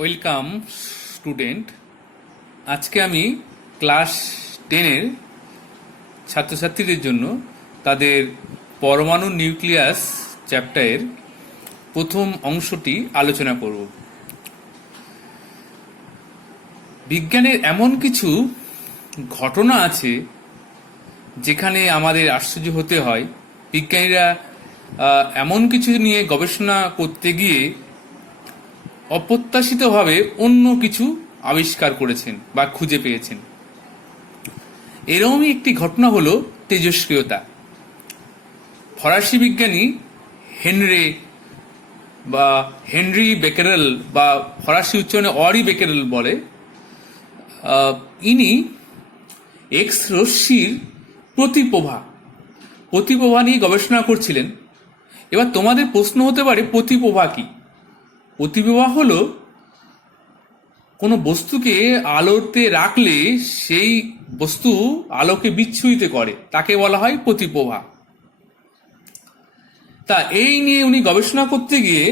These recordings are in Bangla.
Welcome student. আজকে আমি ক্লাস 10-এর ছাত্রছাত্রীদের জন্য তাদের পরমাণু নিউক্লিয়াস চ্যাপ্টারের প্রথম অংশটি আলোচনা করব। বিজ্ঞানের এমন কিছু ঘটনা আছে যেখানে আমাদের আশ্চর্য হতে হয়। বিজ্ঞানীরা এমন কিছু নিয়ে গবেষণা করতে গিয়ে অপ্রত্যাশিতভাবে অন্য কিছু আবিষ্কার করেছেন বা খুঁজে পেয়েছেন। এরকমই একটি ঘটনা হলো তেজস্ক্রিয়তা। ফরাসি বিজ্ঞানী হেনরি বেকেরেল বা ফরাসি উচ্চারণে অরি বেকেরেল বলে, ইনি এক্স রশ্মির প্রতিপ্রভা নিয়ে গবেষণা করছিলেন। এবার তোমাদের প্রশ্ন হতে পারে, প্রতিপ্রভা কি? প্রতিপ্রভা হলো কোনো বস্তুকে আলোতে রাখলে সেই বস্তু আলোকে বিচ্ছুরিত করে, তাকে বলা হয় প্রতিপ্রভা। তা এই নিয়ে উনি গবেষণা করতে গিয়ে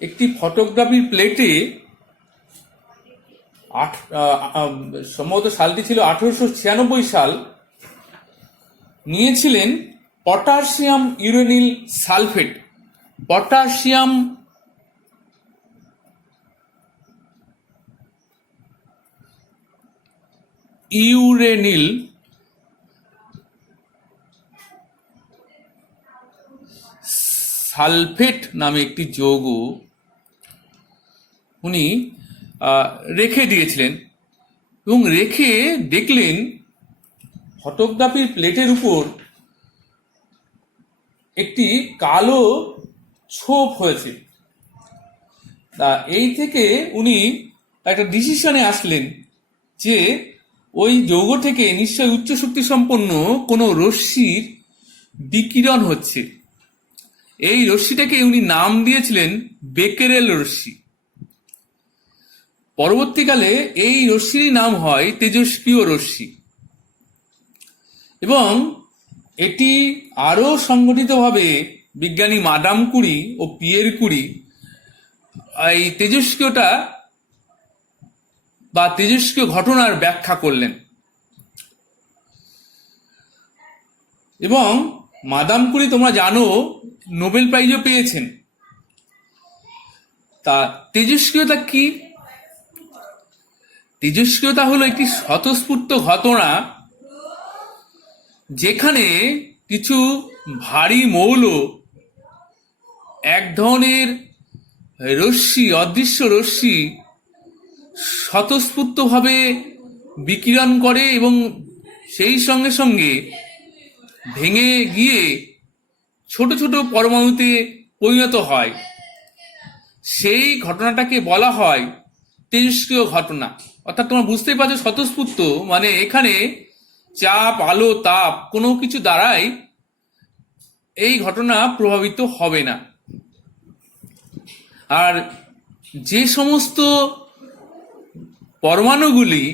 একটি ফটোগ্রাফি প্লেটে সম্ভবত সালটি ছিল 1896 সাল, নিয়েছিলেন পটাশিয়াম ইউরেনিল সালফেট। পটাশিয়াম ইউরেনিল সালফেট নামে একটি যৌগ উনি রেখে দিয়েছিলেন এবং রেখে দেখলেন ফটোগ্রাফির প্লেটের উপর একটি কালো ছোপ হয়েছে। তা এই থেকে উনি একটা ডিসিশনে আসলেন যে ওই যৌগ থেকে নিশ্চয়ই উচ্চ শক্তি সম্পন্ন কোনো রশ্মির বিকিরণ হচ্ছে। এই রশ্মিটাকে উনি নাম দিয়েছিলেন বেকেরেল রশ্মি। পরবর্তীকালে এই রশ্মির নাম হয় তেজস্ক্রিয় রশ্মি এবং এটি আরো সংগঠিতভাবে বিজ্ঞানী মাদাম কুরি ও পিয়ের কুরি এই তেজস্ক্রিয়তা বা তেজস্ক্রিয় ঘটনার ব্যাখ্যা করলেন এবং মাদাম কুরি তোমরা জানো নোবেল প্রাইজও পেয়েছেন। তা তেজস্ক্রিয়তা কি? তেজস্ক্রিয়তা হলো একটি স্বতঃস্ফূর্ত ঘটনা যেখানে কিছু ভারী মৌল এক ধরনের রশ্মি, অদৃশ্য রশ্মি স্বতঃস্ফূর্তভাবে বিকিরণ করে এবং সেই সঙ্গে সঙ্গে ভেঙে গিয়ে ছোট ছোট পরমাণুতে পরিণত হয়। সেই ঘটনাটাকে বলা হয় তেজস্ক্রিয় ঘটনা। অর্থাৎ তোমরা বুঝতেই পারছো, স্বতঃস্ফূর্ত মানে এখানে চাপ, আলো, তাপ কোনো কিছু দ্বারাই এই ঘটনা প্রভাবিত হবে না। আর যে সমস্ত পরমাণুগুলি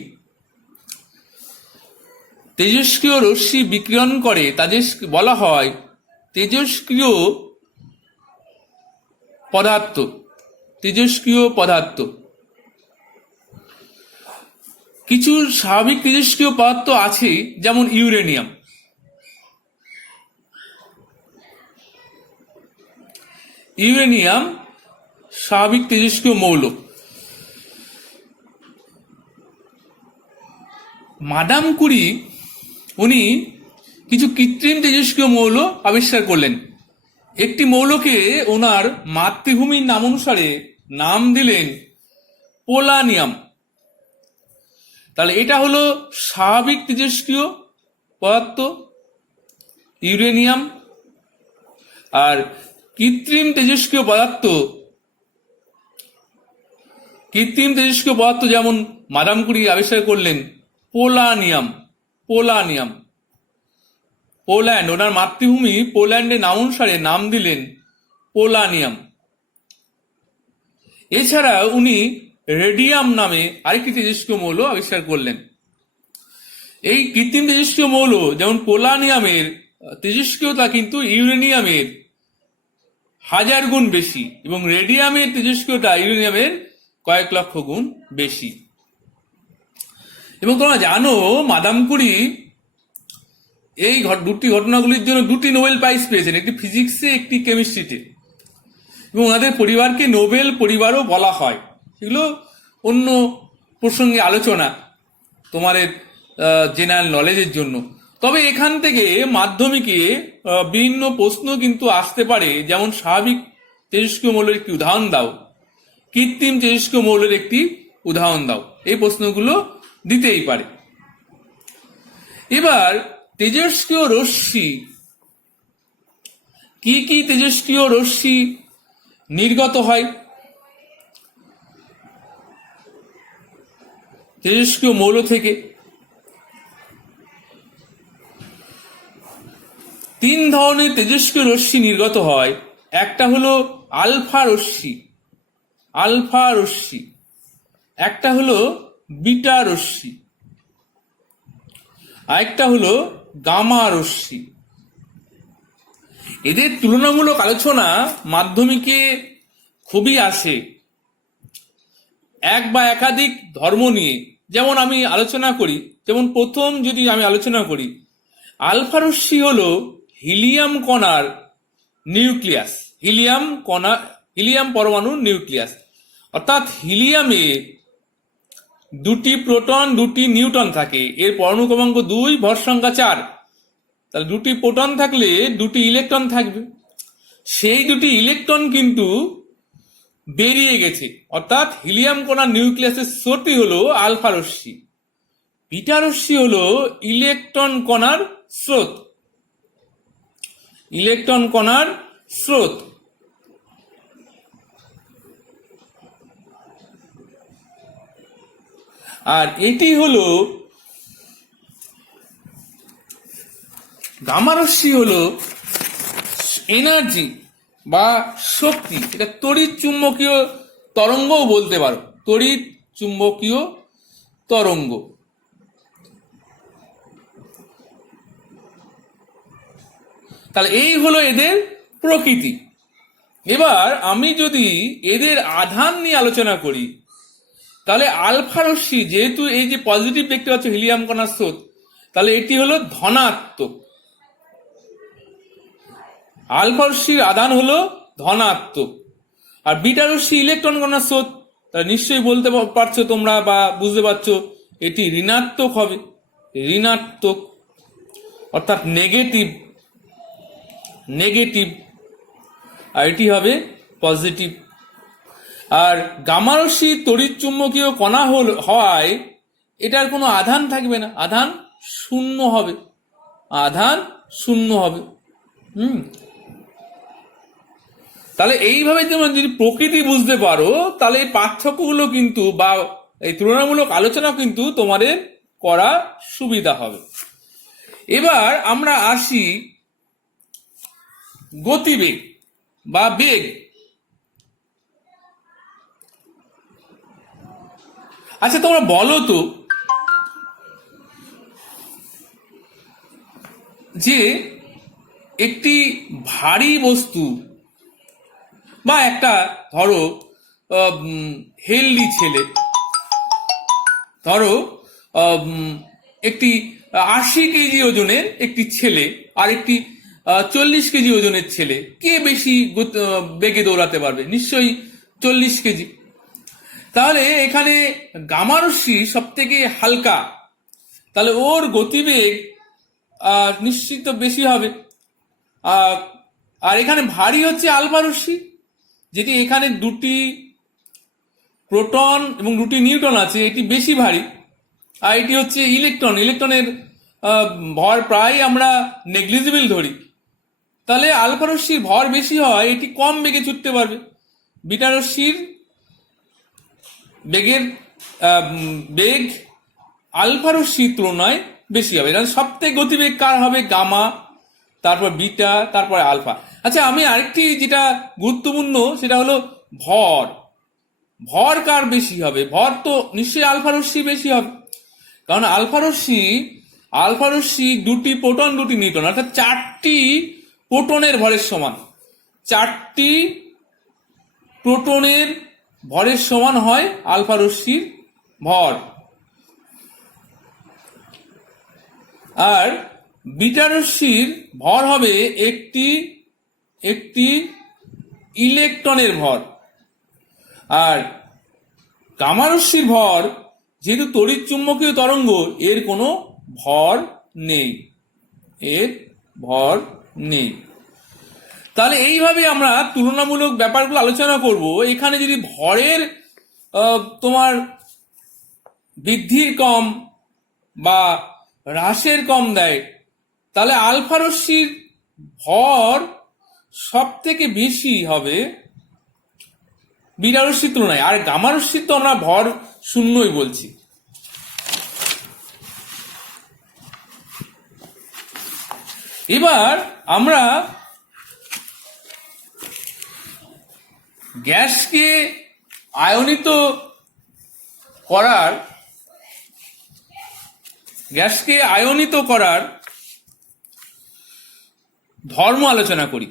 তেজস্ক্রিয় রশ্মি বিকিরণ করে তাদের বলা হয় তেজস্ক্রিয় পদার্থ। তেজস্ক্রিয় পদার্থ। কিছু স্বাভাবিক তেজস্ক্রিয় পদার্থ আছে, যেমন ইউরেনিয়াম। ইউরেনিয়াম স্বাভাবিক তেজস্ক্রিয় মৌল। মাদাম কুরি উনি কিছু কৃত্রিম তেজস্ক্রিয় মৌল আবিষ্কার করলেন। একটি মৌলকে ওনার মাতৃভূমির নাম অনুসারে নাম দিলেন পোলানিয়াম। তাহলে এটা হলো স্বাভাবিক তেজস্ক্রিয় পদার্থ ইউরেনিয়াম। আর কৃত্রিম তেজস্ক্রিয় পদার্থ যেমন মাদাম কুরি আবিষ্কার করলেন পোল্যান্ড, ওনার মাতৃভূমি পোল্যান্ডের নাম অনুসারে নাম দিলেন পোলানিয়াম। এছাড়া উনি রেডিয়াম নামে আরেকটি তেজস্ক্রিয় মৌল আবিষ্কার করলেন। এই কৃত্রিম তেজস্ক্রিয় মৌল যেমন পোলানিয়ামের তেজস্ক্রিয়তা কিন্তু ইউরেনিয়ামের 1000 গুণ বেশি এবং রেডিয়ামের তেজস্ক্রিয়তা ইউরেনিয়ামের কয়েক লক্ষ গুণ বেশি। এবং তোমরা জানো মাদাম কুরি এই দুটি ঘটনাগুলির জন্য 2টি নোবেল প্রাইজ পেয়েছেন, একটি ফিজিক্সে একটি কেমিস্ট্রিতে, এবং ওনাদের পরিবারকে নোবেল পরিবারও বলা হয়। এগুলো অন্য প্রসঙ্গে আলোচনা তোমাদের জেনারেল নলেজের জন্য। তবে এখান থেকে মাধ্যমিকে বিভিন্ন প্রশ্ন কিন্তু আসতে পারে, যেমন স্বাভাবিক তেজস্ক্রিয় মৌলের একটি উদাহরণ দাও, কৃত্রিম তেজস্ক্রিয় মৌলের একটি উদাহরণ দাও, এই প্রশ্নগুলো দিতেই পারে। এবার তেজস্ক্রিয় রশ্মি, কি কি তেজস্ক্রিয় রশ্মি নির্গত হয় তেজস্ক্রিয় মৌল থেকে? 3 ধরনের তেজস্ক্রিয় রশ্মি নির্গত হয়। একটা হলো আলফা রশ্মি, একটা হলো বিটা রশ্মি, আরেকটা হলো গামা রশ্মি। এদের তুলনামূলক আলোচনা মাধ্যমিকে খুবই আসে, এক বা একাধিক ধর্ম নিয়ে। যেমন আমি আলোচনা করি, যেমন প্রথম যদি আমি আলোচনা করি, আলফা রশ্মি হলো হিলিয়াম কণার নিউক্লিয়াস, হিলিয়াম পরমাণুর নিউক্লিয়াস। অর্থাৎ হিলিয়ামে 2টি প্রোটন 2টি নিউট্রন থাকে, এর পরমাণু ক্রমাঙ্ক 2, ভর সংখ্যা 4। তাহলে 2টি প্রোটন থাকলে 2টি ইলেকট্রন থাকবে। সেই 2টি ইলেকট্রন কিন্তু বেরিয়ে গেছে, অর্থাৎ হিলিয়াম কণার নিউক্লিয়াসের স্রোতই হলো আলফা রশ্মি। বিটা রশ্মি হলো ইলেকট্রন কণার স্রোত, আর এটি হলো গামা রশ্মি, হলো এনার্জি বা শক্তি। এটা তড়িৎ চুম্বকীয় তরঙ্গও বলতে পারো, তড়িৎ চুম্বকীয় তরঙ্গ। তাহলে এই হলো এদের প্রকৃতি। এবার আমি যদি এদের আধান নিয়ে আলোচনা করি, তাহলে আলফা রশ্মি, যেহেতু এই যে পজিটিভ দেখতে পাচ্ছ হিলিয়াম কণার স্রোত, তাহলে এটি হলো ধনাত্মক। আলফা রশ্মির আধান হলো ধনাত্মক। আর বিটা রশ্মি ইলেকট্রন কণার স্রোত, তাহলে নিশ্চয়ই বলতে পারছো তোমরা বা বুঝতে পারছো এটি ঋণাত্মক হবে, ঋণাত্মক অর্থাৎ নেগেটিভ, আর এটি হবে পজিটিভ। আর গামা রশ্মি তড়িৎ চুম্বকীয় কণা হওয়ায় এটার কোনো আধান থাকবে না, আধান শূন্য হবে। তাহলে এইভাবে তোমরা যদি প্রকৃতি বুঝতে পারো, তাহলে এই পার্থক্যগুলো কিন্তু বা এই তুলনামূলক আলোচনা কিন্তু তোমাদের করা সুবিধা হবে। এবার আমরা আসি গতিবেগ বা বেগ। আচ্ছা তোমরা বলো তো যে একটি ভারী বস্তু বা একটা ধরো হেলদি ছেলে, ধরো একটি 80 কেজি ওজনের একটি ছেলে আর একটি 40 কেজি ওজনের ছেলে, কে বেশি বেগে দৌড়াতে পারবে? নিশ্চয়ই 40 কেজি। তাহলে এখানে গামা রশ্মি সব থেকে হালকা, তাহলে ওর গতিবেগ নিশ্চিত বেশি হবে। আর এখানে ভারী হচ্ছে আলফা রশ্মি, যেটি এখানে 2টি প্রোটন এবং 2টি নিউট্রন আছে, এটি বেশি ভারী। আর এটি হচ্ছে ইলেকট্রনের ভর প্রায় আমরা নেগলিজিবল ধরি। তাহলে আলফা রশ্মির ভর বেশি হয়, এটি কম বেগে ছুটতে পারবে। বিটা রশ্মির বেগ আলফা রশ্মির তুলনায় বেশি হবে। সব থেকে গতিবেগ কার হবে? গামা, তারপর বিটা, তারপর আলফা। আচ্ছা আমি আরেকটি যেটা গুরুত্বপূর্ণ সেটা হলো ভর কার বেশি হবে? ভর তো নিশ্চয়ই আলফা রশ্মি বেশি হবে, কারণ আলফা রশ্মি 2টি প্রোটন 2টি নিউট্রন, অর্থাৎ 4টি প্রোটনের ভরের সমান। 4টি প্রোটনের ভরের সমান হয় আলফা রশ্মির ভর। আর বিটা রশ্মির ভর হবে একটি একটি ইলেকট্রনের ভর। আর গামা রশ্মির ভর, যেহেতু তড়িৎ চুম্বকীয় তরঙ্গ, এর কোনো ভর নেই, এর ভর নেই। তাহলে এইভাবে আমরা তুলনামূলক ব্যাপারগুলো আলোচনা করব। এখানে যদি ভরের তোমার বৃদ্ধির কম বা হ্রাসের কম দেয়, তাহলে আলফা রশ্মির ভর সব থেকে বেশি হবে বিটা রশ্মির তুলনায়। আর গামা রশ্মির তো আমরা ভর শূন্যই বলছি। এবার আমরা গ্যাসকে আয়নিত করার ধর্ম আলোচনা করি।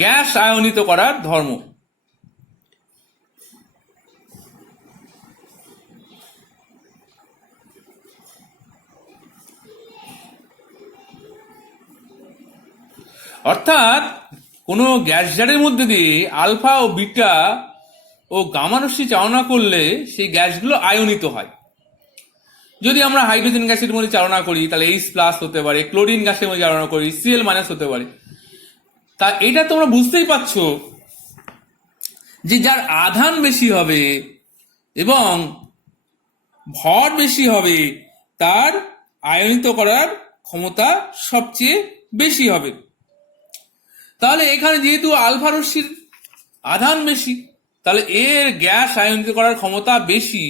গ্যাস আয়নিত করার ধর্ম। অর্থাৎ কোনো গ্যাস জারের মধ্যে দিয়ে আলফা ও বিটা ও গামা রশ্মি চালনা করলে সেই গ্যাসগুলো আয়নিত হয়। যদি আমরা হাইড্রোজেন গ্যাসের মধ্যে চালনা করি তাহলে H+ হতে পারে, ক্লোরিন গ্যাসের মধ্যে চালনা করি Cl- হতে পারে। তা এটা তোমরা বুঝতেই পারছো যে যার আধান বেশি হবে এবং ভর বেশি হবে তার আয়নিত করার ক্ষমতা সবচেয়ে বেশি হবে। তাহলে এখানে যেহেতু আলফা রশ্মির আধান বেশি, তাহলে এর গ্যাস আয়নিত করার ক্ষমতা বেশি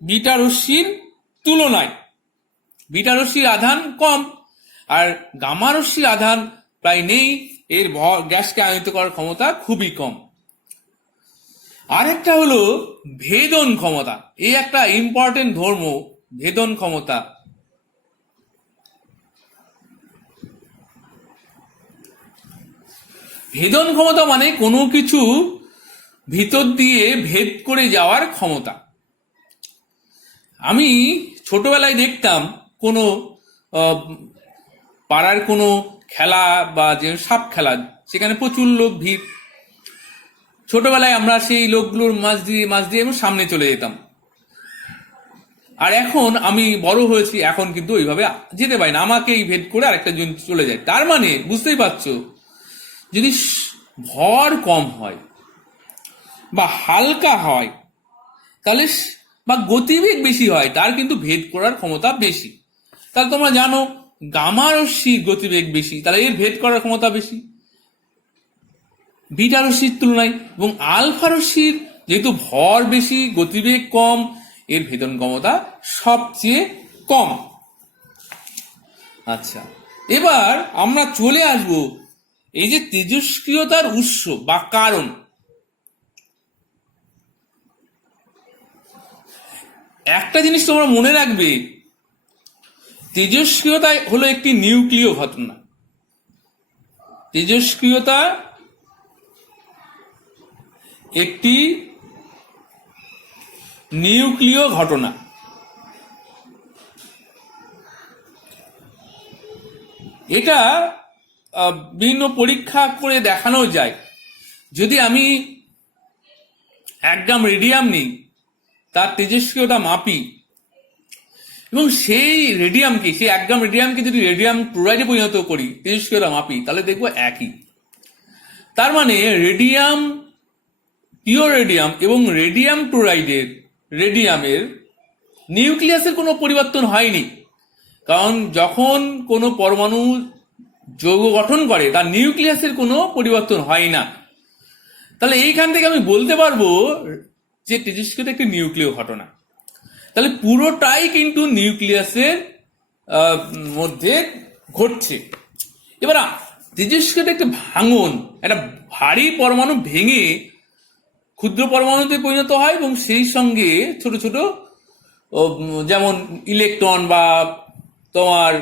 বিটা রশ্মির তুলনায়। বিটা রশ্মির আধান কম আর গামা রশ্মির আধান প্রায় নেই, এর গ্যাসকে আয়নিত করার ক্ষমতা খুবই কম। আরেকটা হলো ভেদন ক্ষমতা। এই একটা ইম্পর্টেন্ট ধর্ম, ভেদন ক্ষমতা। ভেদন ক্ষমতা মানে কোনো কিছু ভিতর দিয়ে ভেদ করে যাওয়ার ক্ষমতা। আমি ছোটবেলায় দেখতাম কোনো পাড়ার কোনো খেলা বা যে সাপ খেলা, সেখানে প্রচুর লোক ভিড়। ছোটবেলায় আমরা সেই লোকগুলোর মাঝ দিয়ে আমি সামনে চলে যেতাম। আর এখন আমি বড় হয়েছি, এখন কিন্তু ওইভাবে যেতে পারি না, আমাকেই ভেদ করে আরেকটা জন চলে যায়। তার মানে বুঝতেই পারছো, যদি ভর কম হয় বা হালকা হয় তাহলে, বা গতিবেগ বেশি হয়, তার কিন্তু ভেদ করার ক্ষমতা বেশি। তাহলে তোমরা জানো গামা রশ্মির গতিবেগ বেশি, তাহলে এর ভেদ করার ক্ষমতা বেশি বিটা রশ্মির তুলনায়। এবং আলফা রশ্মির যেহেতু ভর বেশি, গতিবেগ কম, এর ভেদন ক্ষমতা সবচেয়ে কম। আচ্ছা, এবার আমরা চলে আসব এই যে তেজস্ক্রিয়তার উৎস বা কারণ। একটা জিনিস তোমরা মনে রাখবে, তেজস্ক্রিয়তা হলো একটি নিউক্লিয় ঘটনা। তেজস্ক্রিয়তা একটি নিউক্লিয় ঘটনা। এটা বিভিন্ন পরীক্ষা করে দেখানো যায়। যদি আমি 1 গ্রাম রেডিয়াম নিই, তার তেজস্ক্রিয়তা মাপি এবং সেই 1 গ্রাম রেডিয়ামকে যদি রেডিয়াম ক্লোরাইডে পরিণত করি, তেজস্ক্রিয়তা মাপি, তাহলে দেখবো একই। তার মানে পিওর রেডিয়াম এবং রেডিয়াম ক্লোরাইডের রেডিয়ামের নিউক্লিয়াসের কোনো পরিবর্তন হয়নি। কারণ যখন কোনো পরমাণু যৌগ গঠন করে তার নিউক্লিয়াসের কোনো পরিবর্তন হয় না। তাহলে এইখান থেকে আমি বলতে পারবো যে তেজস্ক্রিয়তা একটি নিউক্লিয় ঘটনা। তাহলে পুরোটাই কিন্তু নিউক্লিয়াসের মধ্যে ঘটছে। এবার তেজস্ক্রিয়তা একটা ভাঙন, একটা ভারী পরমাণু ভেঙে ক্ষুদ্র পরমাণুতে পরিণত হয় এবং সেই সঙ্গে ছোট ছোট যেমন ইলেকট্রন বা তোমার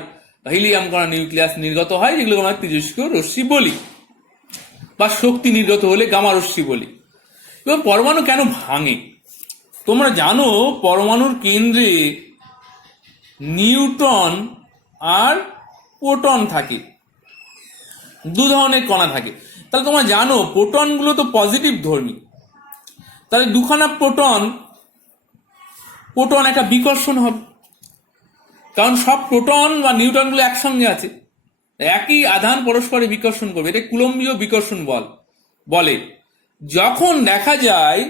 হিলিয়াম কণা নিউক্লিয়াস নির্গত হয়, যেগুলো আমরা তেজস্ক্রিয় রশ্মি বলি। বা শক্তি নির্গত হলে গামা রশ্মি বলি। এবং পরমাণু কেন ভাঙে? তোমরা জানো পরমাণুর কেন্দ্রে নিউট্রন আর প্রোটন থাকে, দু ধরনের কণা থাকে। তাহলে তোমরা জানো প্রোটনগুলো তো পজিটিভ ধর্মী, তাহলে দুখানা প্রোটন একটা বিকর্ষণ হবে, কারণ সব প্রোটন বা নিউট্রনগুলো একসঙ্গে আছে, একই আধান পরস্পরে বিকর্ষণ করবে। এটা কুলম্বীয় বিকর্ষণ বলে। যখন দেখা যায়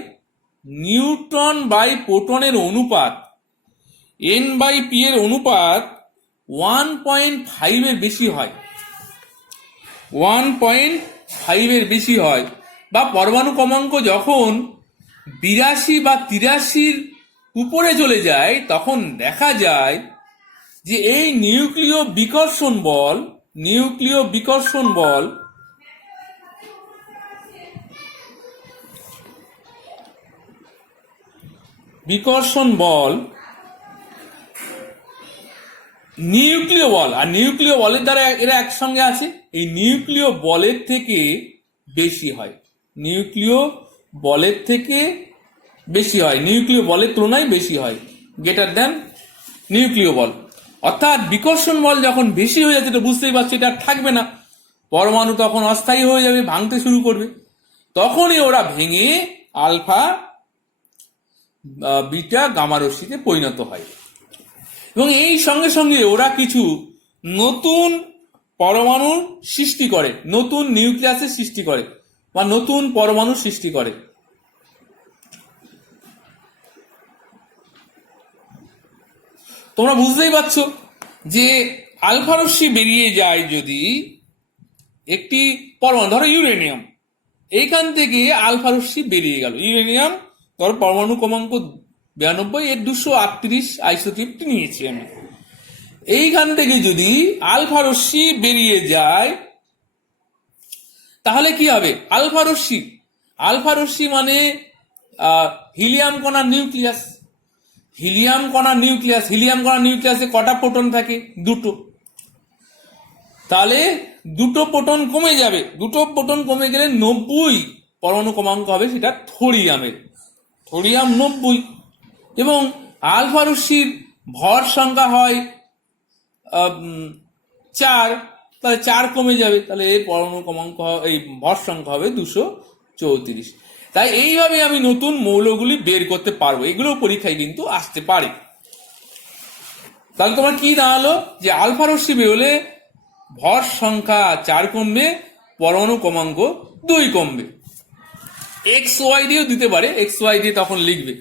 নিউট্রন বাই প্রোটনের অনুপাত n/p এর অনুপাত 1.5 এর বেশি হয়, 1.5 এর বেশি হয়, বা পরমাণু ক্রমাঙ্ক যখন 82 বা 83 উপরে চলে যায়, তখন দেখা যায় যে এই নিউক্লিয় বিকর্ষণ বল নিউক্লিয় বল আর নিউক্লিয় বলের দ্বারা এরা একসঙ্গে আছে, এই নিউক্লিয় বলের থেকে বেশি হয়, নিউক্লিয় বলের তুলনায় বেশি হয়, গ্রেটার দেন নিউক্লিয় বল। অর্থাৎ বিকর্ষণ বল যখন বেশি হয়ে যাচ্ছে, তো বুঝতেই পারছি এটা থাকবে না, পরমাণু তখন অস্থায়ী হয়ে যাবে, ভাঙতে শুরু করবে। তখনই ওরা ভেঙে আলফা বিটা গামা রশ্মিতে পরিণত হয়, এবং এই সঙ্গে সঙ্গে ওরা কিছু নতুন পরমাণুর সৃষ্টি করে, নতুন নিউক্লিয়াসের সৃষ্টি করে বা নতুন পরমাণু সৃষ্টি করে। তোমরা বুঝতেই পারছো যে আলফা রশ্মি বেরিয়ে যায় যদি একটি পরমাণু, ধরো ইউরেনিয়াম, এইখান থেকে আলফা রশ্মি বেরিয়ে গেল, ইউরেনিয়াম ধরো পরমাণু ক্রমাঙ্ক 92, এর 238 আইসোটোপটি নিয়েছি আমি। এইখান থেকে যদি আলফা রশ্মি বেরিয়ে যায়, তাহলে কি হবে? আলফা রশ্মি মানে হিলিয়াম কণার নিউক্লিয়াস। হিলিয়াম কণার নিউক্লিয়াসে কটা প্রোটন থাকে? দুটো। তাহলে দুটো প্রোটন কমে যাবে, দুটো প্রোটন কমে গেলে 90 পরমাণু ক্রমাঙ্ক হবে সেটা থোরিয়ামের, থোরিয়াম 90। এবং আলফা রশ্মির ভর সংখ্যা হয় 4, তাহলে 4 কমে যাবে, তাহলে এর পরমাণু ক্রমাঙ্ক, এই ভর সংখ্যা হবে 234। তাই এইভাবে আমি নতুন মৌলগুলি বের করতে পারবো, এগুলো পরীক্ষায় কিন্তু আসতে পারে। তাহলে তোমার কি দাঁড়ালো? যে আলফা রশ্মি বেরোলে ভর সংখ্যা 4 কমবে, পরমাণু ক্রমাঙ্ক 2 কমবে। XY দিয়েও দিতে পারে, XY দিয়ে তখন লিখবে।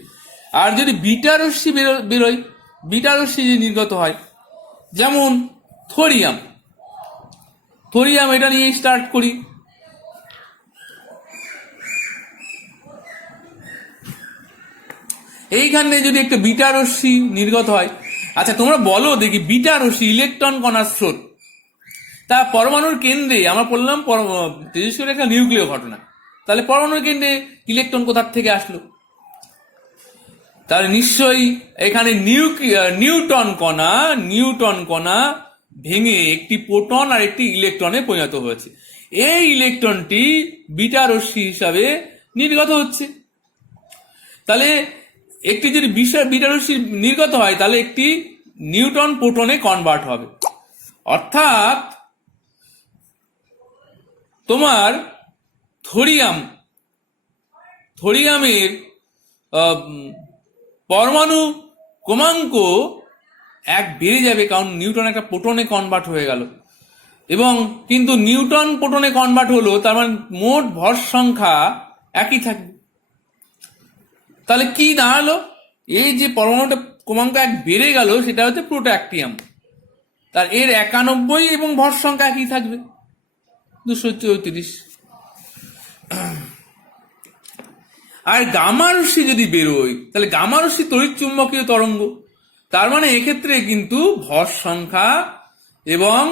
আর যদি বিটা রশ্মি বেরোয়, বিটা রশ্মি যদি নির্গত হয়, যেমন থোরিয়াম, এটা নিয়ে স্টার্ট করি। এইখানে যদি একটা বিটা রশ্মি নির্গত হয়, আচ্ছা তোমরা বলো দেখি, বিটা রশ্মি ইলেকট্রন কণার স্রোত, তা পরমাণুর কেন্দ্রে আমরা বললাম তেজস্ক্রিয় একটা নিউক্লিয় ঘটনা, তাহলে পরমাণুর কেন্দ্রে ইলেকট্রন কোথার থেকে আসলো? তাহলে নিশ্চয়ই এখানে নিউট্রন কণা ভেঙে একটি প্রোটন আর একটি ইলেকট্রনে পরিণত হয়েছে। এই ইলেকট্রনটি বিটা রশ্মি হিসাবে নির্গত হচ্ছে। তাহলে একটি যদি বিটা রশ্মি নির্গত হয়, তাহলে একটি নিউট্রন প্রোটনে কনভার্ট হবে। অর্থাৎ তোমার থোরিয়ামের পরমাণু ক্রমাঙ্ক 1 বেড়ে যাবে, কারণ নিউট্রন একটা প্রোটনে কনভার্ট হয়ে গেল। এবং কিন্তু নিউট্রন প্রোটনে কনভার্ট হলো, তার মানে মোট ভর সংখ্যা একই থাকবে। তাহলে কি দাঁড়ালো? এই যে পরমাণুটা ক্রমাঙ্ক 1 বেড়ে গেল, সেটা হচ্ছে প্রোট্যাক্টিয়াম, তার এর 91 এবং ভর সংখ্যা একই থাকবে 234। আর গামা রশ্মি যদি বেরোয়, তাহলে গামা রশ্মি তড়িৎ চুম্বকীয় তরঙ্গ, তার মানে এক্ষেত্রে কিন্তু ভর সংখ্যা এবং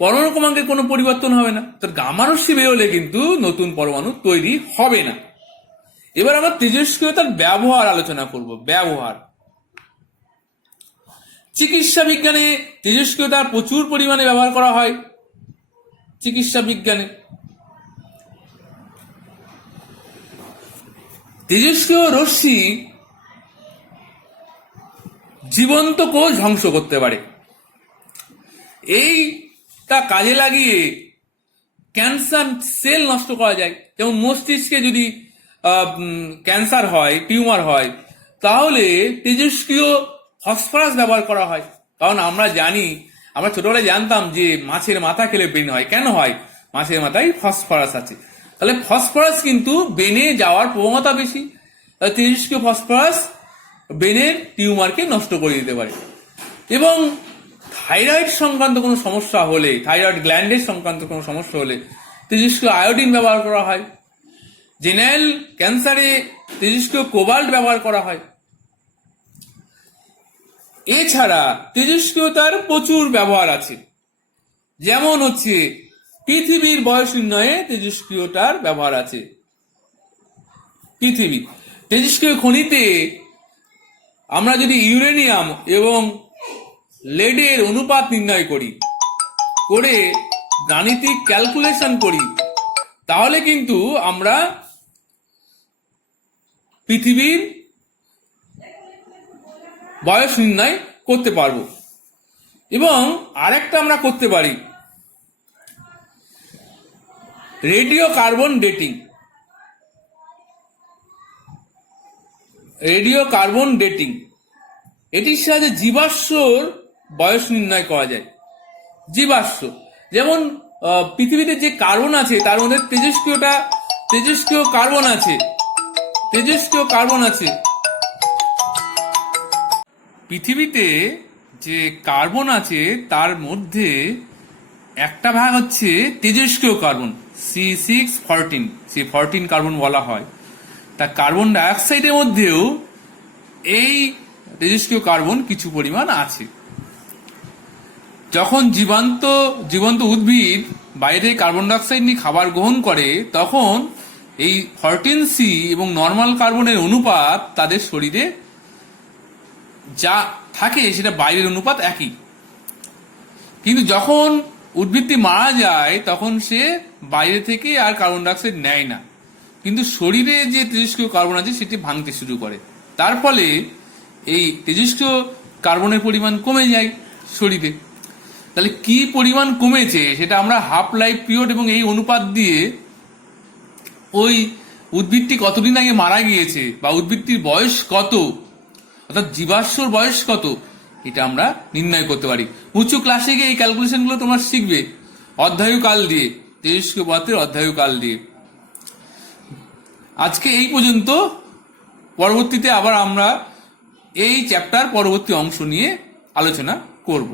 পরমাণু ক্রমাঙ্কের কোনো পরিবর্তন হবে না। তো গামা রশ্মি বেরোলে কিন্তু নতুন পরমাণু তৈরি হবে না। এবার আমরা তেজস্ক্রিয়তার ব্যবহার আলোচনা করব। ব্যবহার, চিকিৎসা বিজ্ঞানে তেজস্ক্রিয়তা প্রচুর পরিমাণে ব্যবহার করা হয়। চিকিৎসা বিজ্ঞানে তেজস্ক্রিয় রশ্মি জীবন্ত কোষ ধ্বংস করতে পারে। এইটা কাজে লাগিয়ে ক্যান্সার সেল নষ্ট করা যায়। যেমন মস্তিষ্কে যদি ক্যান্সার হয়, টিউমার হয়, তাহলে তেজস্ক্রিয় ফসফরাস ব্যবহার করা হয়। কারণ আমরা জানি, আমরা ছোটবেলায় জানতাম যে মাছের মাথা খেলে ব্রেন হয়। কেন হয়? মাছের মাথায় ফসফরাস আছে। তাহলে ফসফরাস কিন্তু ব্রেনে যাওয়ার প্রবণতা বেশি। তেজস্ক্রিয় ফসফরাস ব্রেনের টিউমারকে নষ্ট করে দিতে পারে। এবং থাইরয়েড সংক্রান্ত কোনো সমস্যা হলে, থাইরয়েড গ্ল্যান্ডের সংক্রান্ত কোনো সমস্যা হলে তেজস্ক্রিয় আয়োডিন ব্যবহার করা হয়। জেনারেল ক্যান্সারে তেজস্ক্রিয় কোবাল্ট ব্যবহার করা হয়। এছাড়া তেজস্ক্রিয়তার প্রচুর ব্যবহার আছে। যেমন হচ্ছে পৃথিবীর বয়স নির্ণয়ে তেজস্ক্রিয়তার ব্যবহার আছে। পৃথিবী তেজস্ক্রিয় খনিতে আমরা যদি ইউরেনিয়াম এবং লেডের অনুপাত নির্ণয় করি, করে গাণিতিক ক্যালকুলেশন করি, তাহলে কিন্তু আমরা পৃথিবীর বয়স নির্ণয় করতে পারবো। এবং আরেকটা আমরা করতে পারি, radio carbon dating. Radio carbon dating এটির সাহায্যে জীবাশ্মর বয়স নির্ণয় করা যায়। জীবাশ্ম যেমন পৃথিবীতে যে কার্বন আছে তার মধ্যে তেজস্ক্রিয় কার্বন আছে। তেজস্ক্রিয় কার্বন আছে। পৃথিবীতে যে কার্বন আছে তার মধ্যে একটা ভাগ হচ্ছে তেজস্ক্রিয় কার্বন, C614, C14 কার্বন বলা হয়। তা কার্বন ডাইঅক্সাইডের মধ্যেও এই তেজস্ক্রিয় কার্বন কিছু পরিমাণ আছে। যখন জীবন্ত উদ্ভিদ বাইরে কার্বন ডাইঅক্সাইড নিয়ে খাবার গ্রহণ করে, তখন এই 14C এবং নর্মাল কার্বনের অনুপাত তাদের শরীরে যা থাকে সেটা বাইরের অনুপাত একই। কিন্তু যখন উদ্ভিদটি মারা যায় তখন সে বাইরে থেকে আর কার্বন ডাইঅক্সাইড নেয় না, কিন্তু শরীরে যে তেজস্ক্রিয় কার্বন আছে সেটি ভাঙতে শুরু করে। তার ফলে এই তেজস্ক্রিয় কার্বনের পরিমাণ কমে যায় শরীরে। তাহলে কি পরিমাণ কমেছে সেটা আমরা হাফ লাইফ পিরিয়ড এবং এই অনুপাত দিয়ে ওই উদ্ভিদটি কতদিন আগে মারা গিয়েছে বা উদ্ভিদটির বয়স কত, অর্থাৎ জীবাশ্মর বয়স কত, এটা আমরা নির্ণয় করতে পারি। উঁচু ক্লাসে গিয়ে এই ক্যালকুলেশনগুলো তোমরা শিখবে অধ্যায়কাল দিয়ে, তেজস্ক্রিয় পদার্থের অধ্যায়কাল দিয়ে। আজকে এই পর্যন্ত। পরবর্তীতে আবার আমরা এই চ্যাপ্টার পরবর্তী অংশ নিয়ে আলোচনা করব।